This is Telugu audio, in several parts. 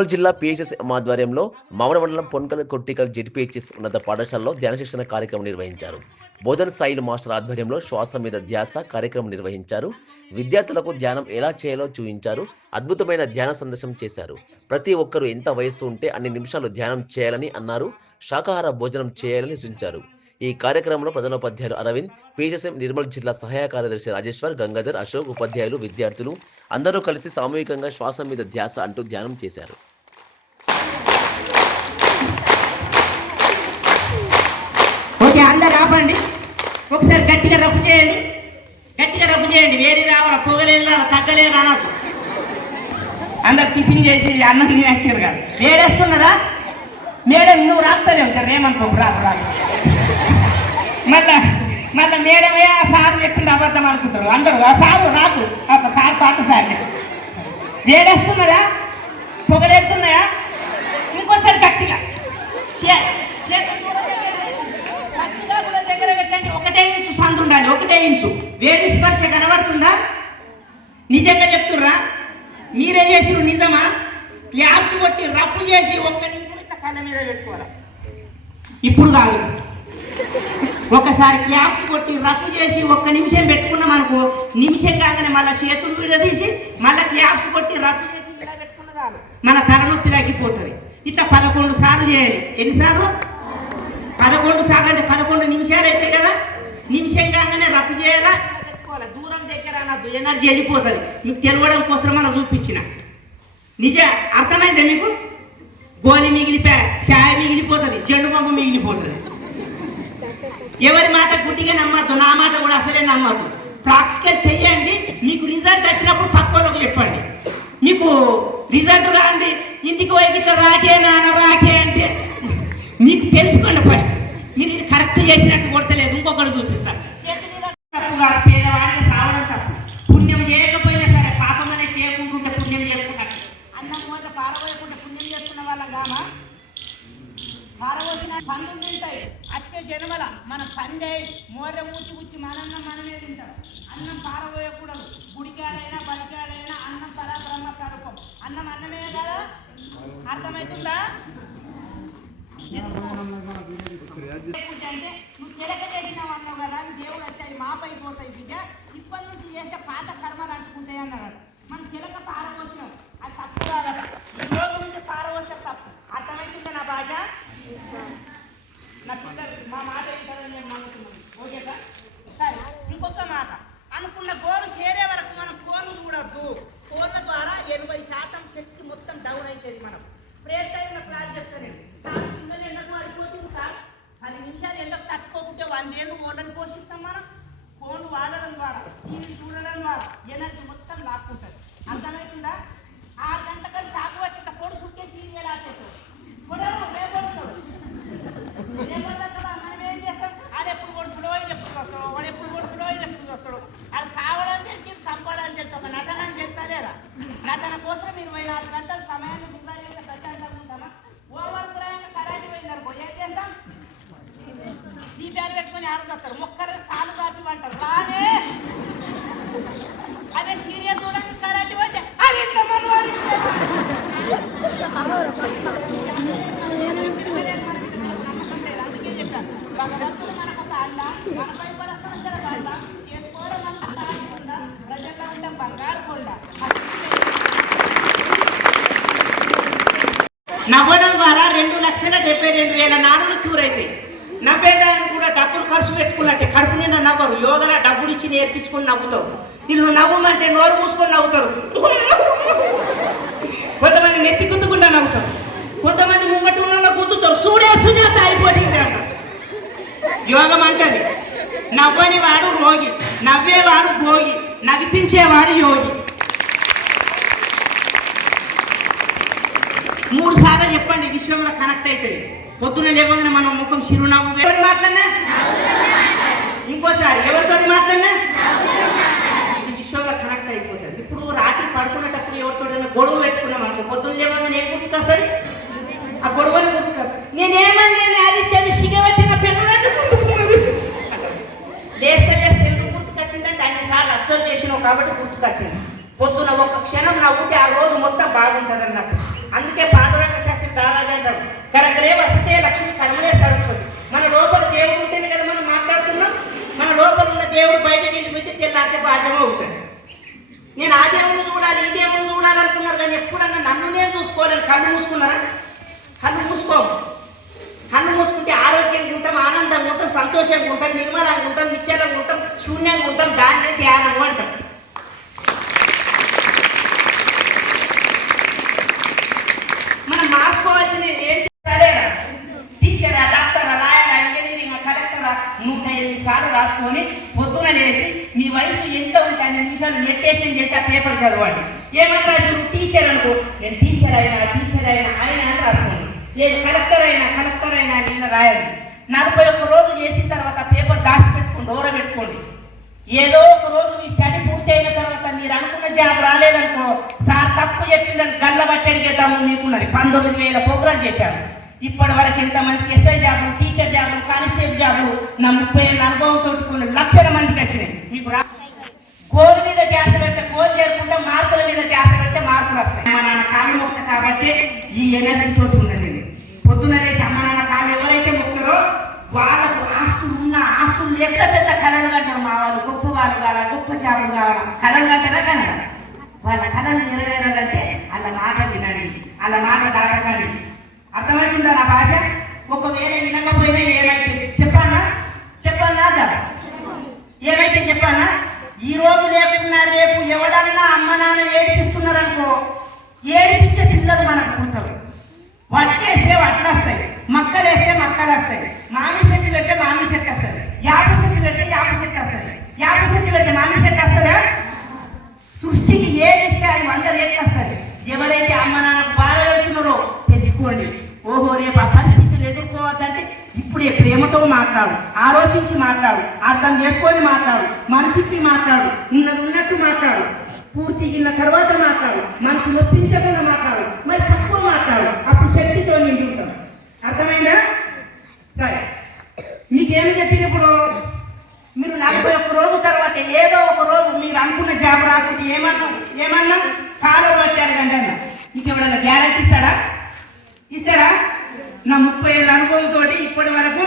నిర్మల్ జిల్లా పిహెచ్ఎస్ ఆధ్వర్యంలో మామడ మండలం పొన్కల్ కొట్టికల్ జెడ్పీహెచ్ఎస్ ఉన్నత పాఠశాలలో ధ్యాన శిక్షణ కార్యక్రమం నిర్వహించారు. బోధన్ సాయిలు మాస్టర్ ఆధ్వర్యంలో శ్వాస మీద ధ్యాస కార్యక్రమం నిర్వహించారు. విద్యార్థులకు ధ్యానం ఎలా చేయాలో చూపించారు. అద్భుతమైన ధ్యాన సందర్శనం చేశారు. ప్రతి ఒక్కరూ ఎంత వయస్సు ఉంటే అన్ని నిమిషాలు ధ్యానం చేయాలని అన్నారు. శాకాహార భోజనం చేయాలని సూచించారు. ఈ కార్యక్రమంలో ప్రధానోపాధ్యాయులు అరవింద్ పిహెచ్ఎస్ఎం నిర్మల్ జిల్లా సహాయ కార్యదర్శి రాజేశ్వర్ గంగాధర్ అశోక్ ఉపాధ్యాయులు విద్యార్థులు అందరూ కలిసి సామూహికంగా శ్వాస మీద ధ్యాస అంటూ ధ్యానం చేశారు. అందరు ఆపండి ఒకసారి గట్టిగా రప్పు చేయండి. గట్టిగా రప్పు చేయండి. వేడి రావాల పొగలేదు తగ్గలేదు అనొద్దు అందరు టిఫిన్ చేసి అన్నం తినేసారు కదా. వేడేస్తున్నదా? మేడం నువ్వు రాస్తలేవు సార్. ఏమనుకో రా మళ్ళా మళ్ళా మేడమే ఆ సార్ చెప్పింది అబద్ధం అనుకుంటారు. అందరూ ఆ సారు రాకు. ఆ సార్ పాత సార్. వేడేస్తున్నదా? పొగలేస్తున్నాయా? ఇంకోసారి గట్టిగా. చే- చేతులు ఏంటంటే ఒకటే ఇంచు సందు ఉండాలి ఒకటే ఇంచు. వేడి స్పర్శ కనబడుతుందా? నిజంగా చెప్తుర్రా? మీరే చేసిరు నిజమా? యాప్స్ కొట్టి రప్పు చేసి ఒక్క నిమిషం ఇట్లా కళ్ళ మీద పెట్టుకోవాలి? ఇప్పుడు కాదు. ఒకసారి క్యాప్స్ కొట్టి రఫ్ చేసి ఒక్క నిమిషం పెట్టుకున్నాం అనుకో నిమిషం కాగానే మళ్ళీ చేతులు విడదీసి మళ్ళీ క్యాప్స్ కొట్టి రఫ్ చేసి ఇలా పెట్టుకున్నదా మన తలనొప్పి తగ్గిపోతుంది. ఇట్లా పదకొండు సార్లు చేయాలి ఎన్నిసార్లు పదకొండు సాగండి పదకొండు నిమిషాలు అయితే కదా? నిమిషం కాగానే రఫ్ చేయాలా? పెట్టుకోవాలి? దూరం దగ్గర అనద్దు ఎనర్జీ వెళ్ళిపోతుంది. మీకు తెలవడం కోసం అలా చూపించిన. నిజ అర్థమైందా మీకు? గోలి మిగిలిపోయా ఛాయ్ మిగిలిపోతుంది జెండు బొమ్మ మిగిలిపోతుంది. ఎవరి మాట గుడ్డిగా నమ్మద్దు నా మాట కూడా అసలే నమ్మద్దు. ప్రాక్టికల్ చెయ్యండి మీకు రిజల్ట్ వచ్చినప్పుడు తక్కువలోకి చెప్పండి. మీకు రిజల్ట్ రాంది ఇంటికి పోయి ఇట్లా రాకే నాన్న రాకే అంటే మీకు తెలుసుకోండి ఫస్ట్ మీరు ఇది కరెక్ట్ చేసినట్టు కొడతలేదు ఇంకొకటి చూపిస్తారు చేతి మీద తప్పు కాదు పేదవాడికి సావడం తప్పు. పుణ్యం చేయకపోయినా సరే పాపం అనేది చేయకుంటుంటే పుణ్యం చేసుకుంటారు అన్నం మూత పారబోయకుండా పుణ్యం చేసుకున్న వాళ్ళ కామా పారబోసిన పండ్లు తింటాయి. వచ్చే జనమల మన పండే మోర ఊచి ఊచి మనన్నం మనమే తింటాం. అన్నం పారబోయకూడదు. గుడికాడైనా బలికాడైనా అన్నం పరాబ్రహ్మ స్వరూపం. అన్నం అన్నమే కదా? అర్థమవుతుందా అంటే నువ్వు తిరగ చేసినావు అన్నావు కదా అని దేవుడు వచ్చాయి మాపై పోతాయి బిడ్డ ఇప్పటి నుంచి చేస్తే పాత కర్మలు అంటుకుంటాయి అన్నాడు మనం తిరగ పారవచ్చినాం అది తప్పు కాదట ఈ రోజు నుంచి పారవచ్చ తప్పు అర్థమవుతుందా నా భాష నా పిల్లలు మా మాట వింటారని నేను నమ్ముతున్నాను సార్ సరే ఇంకొక మాట అనుకున్న గోరు చేరే వరకు మనం ఫోన్లు చూడొద్దు. ఫోన్ల ద్వారా ఎనభై శాతం శక్తి మొత్తం డౌన్ అవుతుంది మనం. ప్రేర్ టైంలో క్లాస్ చెప్తాను సార్ పిల్లలు ఎండకు మారిపోతుంది సార్ పది నిమిషాలు ఎండకు తట్టుకోకుంటే వందేళ్ళు ఓడని పోషిస్తాం మనం. ఫోన్ వాడడం ద్వారా టీవీ చూడడం ద్వారా ఎనర్జీ మొత్తం లాక్కుంటుంది. అర్థమవుతుందా ఆరు గంటలకు చాకు పట్టి పొడి చుట్టే సీరియల్ ఆపేస్తాడు పొడవు రేపొడుతాడు రేపొడతాడు మనం ఏం చేస్తాం అది ఎప్పుడు కొడుచుడో ఇది ఎప్పుడు వస్తాడు వాడు ఎప్పుడు కొడుచుడో ఇది ఎప్పుడు వస్తాడు అది సావడం తెలిసి చంపడం తెలిసి ఒక నటన తెలుసా లేదా నటన కోసం ఇరవై నాలుగు గంటల సమయాన్ని వృధా చేసే పెద్ద అనుకుంటామా ఓవర్ గ్రహంగా కరెంట్ పోయిందనుకో ఏం చేస్తాం ఆడగస్తారు మొక్కలు కాలు కాపి అంటారు రానే. అదే సీరియల్ చూడండి కరెంట్ పోతే అది అందుకే చెప్పాను భగవంతుడు మనకు ఒక సంవత్సరాల చేసుకోవడం మనకు ప్రజల్లో బంగారు కొండ నవ్వడం ద్వారా రెండు లక్షల డెబ్బై రెండు వేల నాడులు క్యూర్ అవుతాయి నవ్వేదాన్ని కూడా డబ్బులు ఖర్చు పెట్టుకున్నట్టే. కడుపు నిండా నవ్వరు. యోగలా డబ్బులు ఇచ్చి నేర్పించుకుని నవ్వుతారు వీళ్ళు నవ్వమంటే నోరు మూసుకొని నవ్వుతారు. కొంతమంది నెత్తి గుద్దుకుండా నవ్వుతారు. కొంతమంది ముంగటి ఉన్న గుద్దుతారు. సూడే సుజాత అయిపోయింది అంట యోగం అంటది. నవ్వనివాడు రోగి. నవ్వేవాడు భోగి. నడిపించేవాడు యోగి. మూడు సార్లు చెప్పండి. విషయంలో కనెక్ట్ అవుతుంది పొద్దున లేవగానే మనం ముఖం చిరునామా ఎవరు మాట్లాడినా? ఇంకోసారి ఎవరితో మాట్లాడినా? ఈ విషయంలో కనెక్ట్ అయిపోతుంది ఇప్పుడు రాత్రి పడుకునేటప్పుడు ఎవరితోటైనా గొడవ పెట్టుకున్నాం అనుకో పొద్దున లేవగానే ఏం గుర్తుకొస్తుంది ఆ గొడవని గుర్తుకొస్తుంది నేనేమన్నా అది చదివి సిగవచ్చిన లేస్తే లేస్తే ఎందుకు గుర్తుకొచ్చిందంటే సార్లు అబ్జర్వ్ చేసినావు కాబట్టి గుర్తుకొచ్చింది పొద్దున ఒక క్షణం నవ్వుతే ఆ రోజు మొత్తం బాగుంటుంది అన్నట్టు అందుకే పాండురంగ శాస్త్రి దారాజు అంటారు వస్తే లక్ష్మి కర్మలే సరస్వతి. మన లోపల దేవుడు ఉంటేనే కదా మనం మాట్లాడుతున్నాం. మన లోపల ఉన్న దేవుడు బయటకు వెళ్ళిపోతే తెల్లారితే బాధ్యం అవుతుంది నేను ఆ దేవుడిని చూడాలి ఈ దేవుడిని చూడాలి అనుకున్నారు కానీ ఎప్పుడన్నా నన్ను నేను చూసుకోవాలని కళ్ళు మూసుకున్నారా? కళ్ళు మూసుకోము కళ్ళు మూసుకుంటే ఆరోగ్యంగా ఉంటాం ఆనందంగా ఉంటాం సంతోషంగా ఉంటాం నిర్మలంగా ఉంటాం నిశ్చలంగా ఉంటాం శూన్యంగా ఉంటాం దాన్నే ధ్యానము అంటాం మనం మార్చుకోవాల్సిన ఏంటి సరేనా టీచరా డాక్టరా లాయరా ఇంజనీరింగ్ కలెక్టరా నూట ఎనిమిది సార్లు రాసుకొని పొద్దున లేచి మీ వయసు ఎంత ఉంటే అన్ని నిమిషాలు మెడిటేషన్ చేసి ఆ పేపర్ చదవండి. ఏమంటారు టీచర్ అనుకో. నేను టీచర్ అయినా టీచర్ అయినా ఆయన అని రాసుకోండి. లేదు కలెక్టర్ అయినా కలెక్టర్ అయినా నిన్న రాయండి. నలభై ఒక్క రోజు చేసిన తర్వాత పేపర్ దాచిపెట్టుకోండి ఓరబెట్టుకోండి ఏదో ఒక రోజు మీ స్టడీ పూర్తి అయిన తర్వాత మీరు అనుకున్న జాబ్ రాలేదనుకో సార్ తప్పు చెప్పిందని గల్లబట్టి అడిగేద్దాము మీకున్నది. పంతొమ్మిది వేల ప్రోగ్రాం చేశారు. ఇప్పటి వరకు ఎంతమందికి ఎస్ఐ జాబులు టీచర్ జాబులు కానీ నా ముప్పై ఏళ్ళ అనుభవంతో కొన్ని లక్షల మందికి వచ్చినాయి. మీకు రా గోల్ మీద ధ్యాస పెడితే గోల్ చేరుకుంటాం మార్కుల మీద ధ్యాస పెడితే మార్కులు వస్తాయి. మా నాన్న కాళ్ళు మొక్క కాబట్టి ఈ ఎనర్జీ తోటి ఉండండి. పొద్దున లేచి అమ్మ నాన్న కాళ్ళు ఎవరైతే మొక్కరో వాళ్ళకు ఆస్తులు ఉన్న ఆస్తులు ఎక్కడ పెద్ద కళలు కంటారు మా వాళ్ళు గొప్ప వాళ్ళు కావాలా గొప్ప చేపలు కావాలా? కళలు కంటారా కనడా వాళ్ళ కళలు నెరవేరాలంటే వాళ్ళ మాట వినండి. వాళ్ళ మాట దాటకండి. అర్థమవుతుందా నా భాష? ఒకవేళ వినకపోయినా ఏమైతే చెప్ప చెప్పానా అదా ఏమైతే చెప్పానా? ఈ రోజు లేకున్నా రేపు ఎవడన్నా అమ్మ నాన్న ఏడిపిస్తున్నారనుకో ఏడిపించే పిల్లలు మనకు పుట్టరు వట్టేస్తే వడ్లు మక్కలేస్తే మక్కలు వేస్తే మక్కలు వస్తాయి మామిడి చెట్టు పెడితే మామిడి చెట్టు వస్తుంది యాప చెట్టు పెడితే యాప చెట్టు వస్తుంది యాప చెట్టు పెడితే మామిడి చెట్టు వస్తుందా సృష్టికి ఏది ఇస్తే అది వంద రేట్లు వస్తుంది ఎవరైతే అమ్మ నాన్నకు బాధ పెడుతున్నారో తెచ్చుకోండి ఓహో రేపు ఆ పరిస్థితులు ఎదుర్కోవద్దంటే ఇప్పుడు ప్రేమతో మాట్లాడు ఆలోచించి మాట్లాడు అర్థం చేసుకొని మాట్లాడు మనసిప్పి మాట్లాడు ఉన్నది ఉన్నట్టు మాట్లాడు పూర్తి ఇన్న తర్వాత మాట్లాడు మనసు నొప్పించకుండా మాట్లాడు మరి తక్కువ మాట్లాడు అప్పుడు శక్తితో నిండి ఉంటాం. అర్థమైందా? సరే. మీకేమి చెప్పినప్పుడు మీరు నలభై ఒక్క రోజు తర్వాత ఏదో ఒక రోజు మీరు అనుకున్న జాబ్ రాకపోతే ఏమన్నా ఏమన్నా కాలు పట్టాడు కంటే అన్న మీకు ఎవడన్నా గ్యారంటీ ఇస్తాడా? ఇస్తాడా? నా ముప్పై ఏళ్ళ అనుభవంతో ఇప్పటి వరకు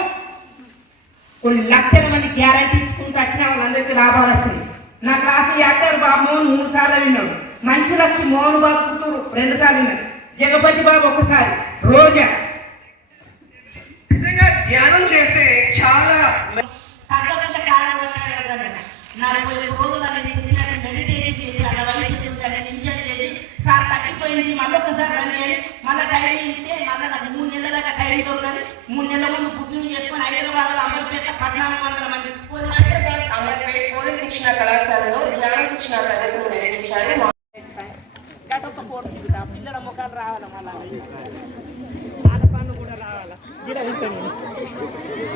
కొన్ని లక్షల మంది గ్యారంటీ ఇచ్చుకుంటూ వచ్చిన వాళ్ళందరికీ లాభాలు వచ్చింది. నా క్లాస్ యాక్టర్ బాబు మోహన్ మూడు సార్లు విన్నాడు. మంచి లక్ష్మి మోహన్ బాబు కూతురు రెండు సార్లు విన్నాడు. జగపతి బాబు ఒకసారి రోజా. నిజంగా ధ్యానం చేస్తే చాలా తగ్గిపోయింది మళ్ళీ ఒకసారి రన్ చేయండి మళ్ళీ టైం ఇస్తే మళ్ళీ నాకు మూడు నెలల దాకా టైం దొరుకుతుంది మూడు నెలల ముందు బుకింగ్ చేసుకొని హైదరాబాద్ అమర్పేట పద్నాలుగు వందల మంది. హైదరాబాద్ అమర్పేట్ పోలీస్ శిక్షణ కళాశాలలో ధ్యాన శిక్షణ తరగతులు నిర్వహించారు ఫోటో పిల్లల ముఖాలు రావాలి మళ్ళీ? వాళ్ళ పనులు కూడా రావాలి? గిడ ఉంటుంది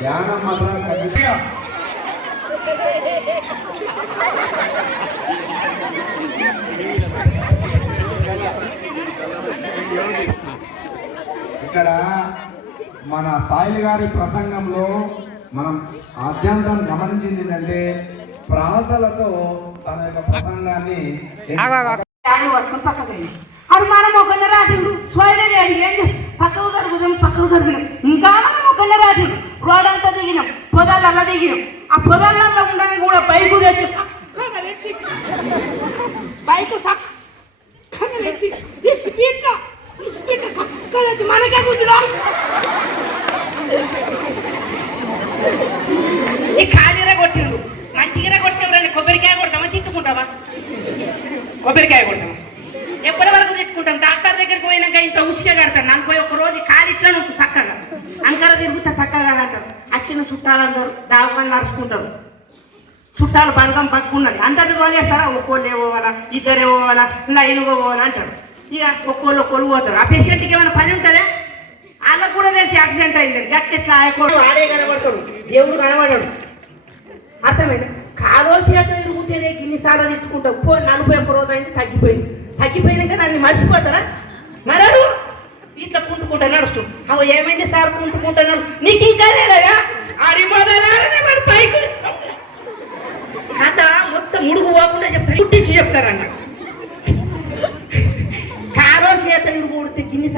ధ్యానం మాత్రం ఖచ్చితంగా ఇక్కడ మన సాయిల్ గారి ప్రసంగంలో మనం ఆద్యంతం గమనించింది ఏంటంటే ప్రార్థనలతో తన యొక్క ప్రసంగాన్ని అది మనం ఒకళ్ళ రాసిండు. స్వైలే ఏం చేసి? పక్కకు జరుగుదాం పక్కకు జరుగుదాం ఇంకా మనం ఒకళ్ళ రాసిండు. రోడ్ అంతా దిగినాం. పొదాలల్లా దిగినాం. ఆ పొదాలల్లో ఉండని కూడా బైకు తెచ్చి బైకు చక్కగా తెచ్చి ఈ స్పీడ్ ఈ స్పీడ్ చక్కగా తెచ్చి మనకే కూర్చున్నాం ఈ కాజీర కొట్టిండు. మంచిగిర కొట్టిండు కొబ్బరికాయ కొడతామా తిట్టుకుంటామా కొబ్బరికాయ కొట్టాం ఎప్పటి వరకు తిట్టుకుంటాం డాక్టర్ దగ్గరికి పోయినాక ఇంత ఉసిగా కడతాడు నన్ను పోయి ఒక రోజు కాలు ఇట్లా చక్కగా. అంకర తిరుగుతా చక్కగా అంటారు. అచ్చిన చుట్టాలందరూ దావకొని నడుచుకుంటారు. చుట్టాలు పడకం పట్టుకున్నది. అందరిని తోలేస్తారా? ఒక్కోళ్ళు పోవాలా ఇద్దరే పోవాలా లైన్ పోవాలా అంటారు. ఇక ఒక్కోళ్ళు ఒక్కోళ్ళు పోతారు. ఆ పేషెంట్కి ఏమైనా పని ఉంటుందా? వాళ్ళకు కూడా తెలిసి యాక్సిడెంట్ అయింది. గట్టి ఎట్లా ఆయకూడదు ఆడే కనబడతాడు. దేవుడు కనబడాడు. అర్థమైంది? కాలో చేత తిరుగుతేనే ఇన్నిసార్లు తిట్టుకుంటాం. పో నలభై ఒక్క రోజు అయింది తగ్గిపోయింది. తగ్గిపోయినాక దాన్ని మర్చిపోతారా? మరడు. ఇట్లా కుంటుకుంటా నడుస్తుంది అవు ఏమైంది సార్? కుంటుకుంటున్నాడు నీకు ఇంకా లేదగా ఆడి మొదలనే పైకి. కథ మొత్తం ముడుగు పోకుండా చెప్తారు పుట్టించి చెప్తారన్న కారో చేత తిరుగుడితే కిన్ని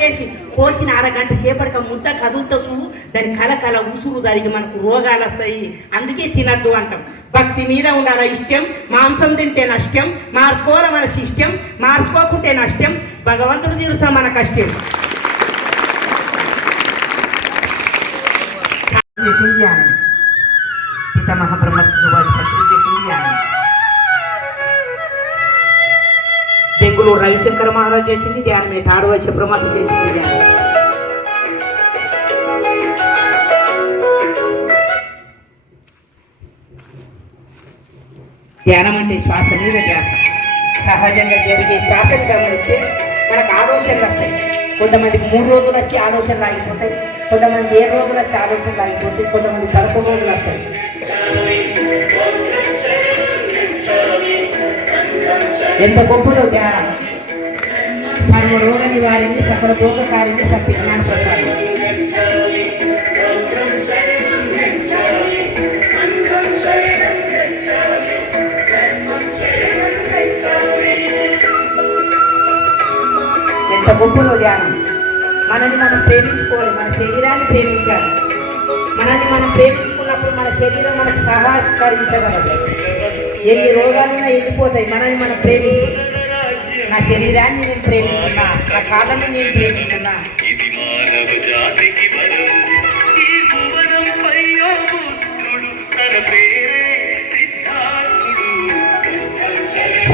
చేసి కోసిన అరగంట సేపటికి ముద్ద కదులుతూ చూడు దాని కల కల ఉసురు దానికి మనకు రోగాలు వస్తాయి. అందుకే తినద్దు అంటాం. భక్తి మీద ఉండాల ఇష్టం మాంసం తింటే నష్టం మార్చుకోవాలి మన ఇష్టం మార్చుకోకుంటే నష్టం భగవంతుడు తీరుస్తాం మన కష్టం. చేయాలి ధ్యానం పితామహ బ్రహ్మర్షి వారి ప్రకృతి చేసింది ధ్యానం బెంగుళూరు రవిశంకర మహారాజ్ చేసింది ధ్యానమే తాడవలసి బ్రహ్మర్షి చేసింది ధ్యానం ధ్యానం అంటే శ్వాస మీద ధ్యాస సహజంగా జరిగే శ్వాసని గమనిస్తే మనకు ఆలోచనలు వస్తాయి. కొంతమందికి మూడు రోజులు వచ్చి ఆలోచనలు ఆగిపోతాయి. కొంతమంది ఏ రోజులు వచ్చి ఆలోచనలు ఆగిపోతాయి. కొంతమంది పదకొండు రోజులు వస్తాయి. ఎంత గొప్పలో ధ్యానం. సర్వ రోగ నివారిణి సకల భోగకారిణి సత్య జ్ఞాన ప్రసాదం. ఎంత గొప్పలో ధ్యానం. మనల్ని మనం ప్రేమించుకోవాలి మన శరీరాన్ని ప్రేమించాలి. మనల్ని మనం ప్రేమించుకున్నప్పుడు మన శరీరం మనకు సహకరించగలదు. ఎన్ని రోగాలున్నా వెళ్ళిపోతాయి మనల్ని మనం ప్రేమించుకుంటాం. నా శరీరాన్ని నేను ప్రేమిస్తున్నా నా కాళ్ళని నేను ప్రేమిస్తున్నా.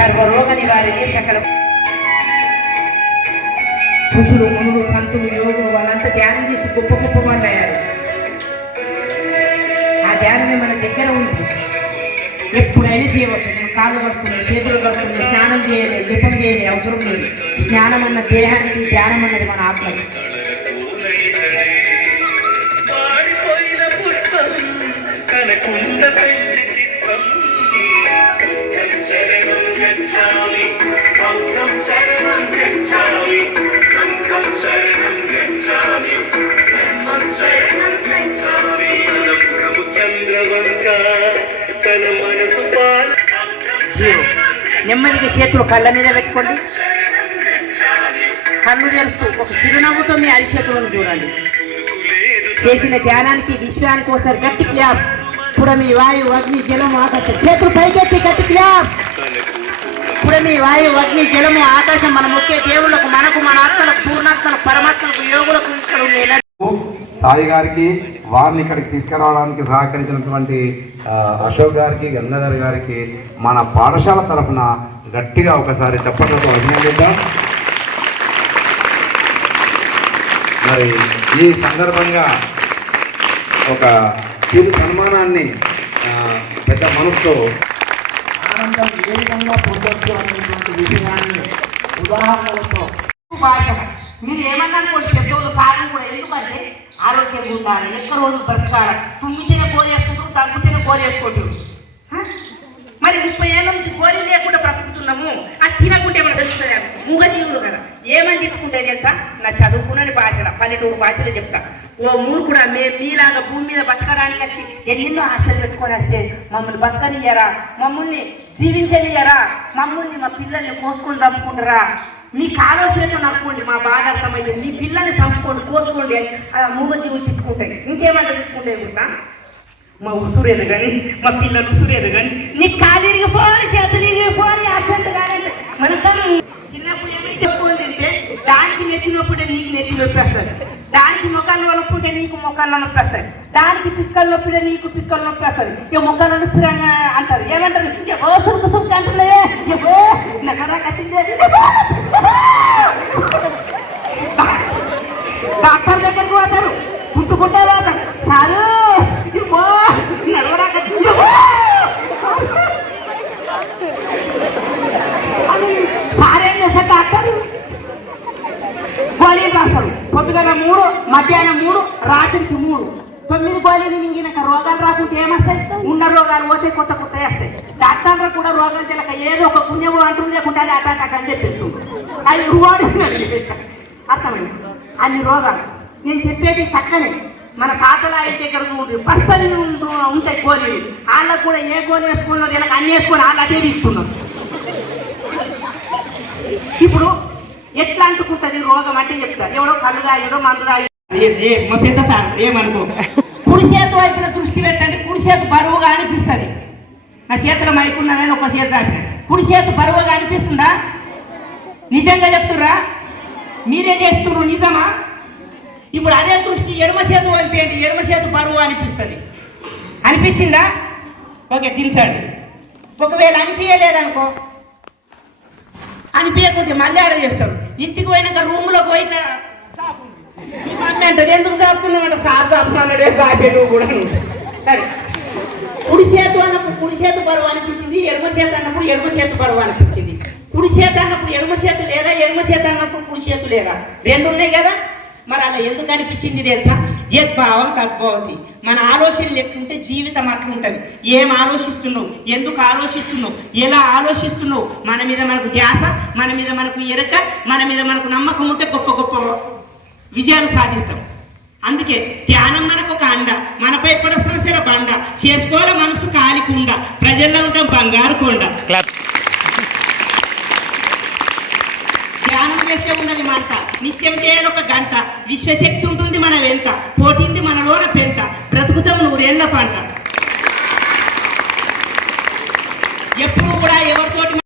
సర్వరోగ నివారిణి సకల ఋషులు మునులు సంతులు యోగులు వాళ్ళంతా ధ్యానం చేసి గొప్ప గొప్ప వాళ్ళు అయ్యారు. ఆ ధ్యానమే మన దగ్గర ఉంది. ఎప్పుడైనా చేయవచ్చు. నేను కాళ్ళు కట్టుకుని చేతులు కట్టుకుని స్నానం చేయాలి జపం చేయాలి అవసరం లేదు. స్నానం అన్న దేహానికి ధ్యానం అన్నది మన ఆత్మకి వాడిపోయిన నెమ్మదిగా చేతులు కళ్ళ మీద పెట్టుకోండి. కళ్ళు తెరుస్తూ ఒక చిరునవ్వుతో మీ అరిచేతులను చూడండి. చేసిన ధ్యానానికి విశ్వానికి ఒకసారి గట్టి క్లాప్. పుడమి వాయు అగ్ని జలము ఆకాశం. చేతులు పైకెత్తి గట్టి క్లాప్. పుడమి వాయు అగ్ని జలము ఆకాశం మన ముఖ్య దేవుళ్ళకు మనకు మన ఆత్మలకు పూర్ణాత్మలకు పరమాత్మలకు యోగులకు ఇక్కడ ఉన్న సాయి గారికి వారిని ఇక్కడికి తీసుకురావడానికి సహకరించినటువంటి అశోక్ గారికి గంగాధర్ గారికి మన పాఠశాల తరఫున గట్టిగా ఒకసారి చప్పట్లతో అభినందిద్దాం మరి ఈ సందర్భంగా ఒక చిరు సన్మానాన్ని పెద్ద మనసుతో ఆనందం ఏ విధంగా పొందొచ్చు అనేటువంటి విషయాన్ని ఉదాహరణలతో భాష. మీరు ఏమన్నా అనుకోండి పెద్దోళ్ళు సాధన కూడా ఎందుకంటే ఆరోగ్యం ఉండాలి. ఎక్కడ రోజు బ్రతకాలి తుమ్మితేనే కోరేసుకుంటారు తగ్గుతేనే కోరేసుకుంటారు మరి ముప్పై ఏళ్ళ నుంచి కోరి లేకుండా బ్రతుకుతున్నాము. అది తినకుంటే ఏమైనా తెలుస్తుంది? మూగ జీవులు కదా. ఏమని చెప్పుకుంటే తెలుసా? నా చదువుకున్నది భాషల. పల్లెటూరు భాషలో చెప్తా. ఓ మూర్ఖుడా మే మీలాగా భూమి మీద బతకడానికి వచ్చి ఎన్నెన్నో ఆశలు పెట్టుకొని వస్తే మమ్మల్ని బతకనియ్యరా? మమ్మల్ని జీవించనియ్యరా? మమ్మల్ని మా పిల్లల్ని కోసుకొని చంపుకుంటారా? మీకు ఆలోచన నడుపుకోండి మా బాధ అర్థమైంది మీ పిల్లల్ని చంపుకోండి కోసుకోండి ఆ మూగ జీవులు తిట్టుకుంటాయి ఇంకేమంటే తిట్టుకుంటాయి కూడా మా ఉసురేది కానీ మా పిల్లలు ఉసురేది కానీ నీ కాలు ఇరిగిపోని చేతులు ఇరిగిపోని అసంత కాదంటే. మనకం చిన్నప్పుడు ఏమైతే చెప్పుకొని తింటే దానికి నెచ్చినప్పుడే నీకు నెచ్చి నొప్పి దానికి ముఖాలు నొప్పి నీకు మొక్కలు నొప్పి వస్తుంది దానికి పిక్కలు నొప్పితే నీకు పిక్కలు నొప్పి వస్తుంది ఇక ముఖాలు నొప్పి అంటారు. ఏమంటారు? ఏవో సురుకు సురుకు అంటున్నాయే. ఏవో నగరా కట్టిందే. డాక్టర్ దగ్గరకు పోతారు. పుట్టుకుంటే పోతారు. సారు ఇవ్వో నడవరా కట్టిందే అని సారేం చేశారు డాక్టర్ గోళీలు రాస్తారు పొద్దుగల మూడు మధ్యాహ్నం మూడు రాత్రికి మూడు. తొమ్మిది గోళీలు మింగినాక రోగాలు రాకుంటే ఏమొస్తాయి? ఉన్న రోగాలు పోతే కొత్త కొత్త వస్తాయి. డాక్టర్లు కూడా రోగాలు తెలియక ఏదో ఒక పుణ్యం అంటూ లేకుండా అది అటాక్ అని చెప్పేస్తుంది అది రువాడు అర్థమైంది? అన్ని రోగాలు. నేను చెప్పేది చక్కనే. మన తాతల దగ్గర చూడు పస్తని ఉంటాయి గోళీలు. వాళ్ళకు కూడా ఏ గోళీ వేసుకున్నో తెలియక అన్ని వేసుకొని వాళ్ళు అదే ఇస్తున్నారు ఇప్పుడు ఎట్లా అంటుకుంటుంది రోగం అంటే చెప్తారు ఎవడో కళ్ళు తాగిడో మందు తాగి మా పెద్ద సార్ ఏమనుకో. కుడి చేతి వైపున దృష్టి పెట్టండి కుడి చేతి బరువుగా అనిపిస్తుంది. నా చేతిలో మైకున్నదని ఒక చేతి అంటే కుడి చేతి బరువుగా అనిపిస్తుందా? నిజంగా చెప్తుర్రా? మీరే చేస్తున్నారు నిజమా? ఇప్పుడు అదే దృష్టి ఎడమ చేతి వంపేయండి ఎడమ చేతి బరువు అనిపిస్తుంది. అనిపించిందా? ఓకే దించండి. ఒకవేళ అనిపించలేదనుకో అనిపించకుంటే మళ్ళీ ఆడ చేస్తారు. ఇంటికి పోయినాక రూమ్లోకి పోయిన మమ్మీ అంటది ఎందుకు సాపుతున్నామంట సార్ సాపుతున్నాడే సాపే నువ్వు కూడా సరే. కుడి చేతు అన్నప్పుడు కుడి చేతు పరువు అనిపించింది ఎడమ చేతి అన్నప్పుడు ఎడమ చేతు పరువు అనిపించింది. కుడి చేతి అన్నప్పుడు ఎడమ చేతు లేదా ఎడమ చేతి అన్నప్పుడు కుడి చేతు లేదా? రెండు ఉన్నాయి కదా. మరి అలా ఎందుకు అనిపించింది తెలుసా? యద్భావం తద్భవతి. మన ఆలోచనలు లేకుంటే జీవితం అట్లుంటుంది. ఏం ఆలోచిస్తున్నావు? ఎందుకు ఆలోచిస్తున్నావు? ఎలా ఆలోచిస్తున్నావు? మన మీద మనకు ధ్యాస మన మీద మనకు ఎరక మన మీద మనకు నమ్మకం ఉంటే గొప్ప గొప్ప విజయాలు సాధిస్తాం. అందుకే ధ్యానం మనకు ఒక అండ. మనపై కూడా సమస్యల బండ? చేసుకోవాలి మనసు కాలికుండ ప్రజల్లో ఉంటాం బంగారు కొండ. ధ్యానం చేసే ఉన్నది మంట. నిత్యం చేయడం ఒక గంట. విశ్వశక్తి ఉంటుంది మన వెంట. పోటింది మనలోన పెంట. బ్రతుకుతాం నూరేళ్ళ పంట. ఎప్పుడు కూడా ఎవరితోటి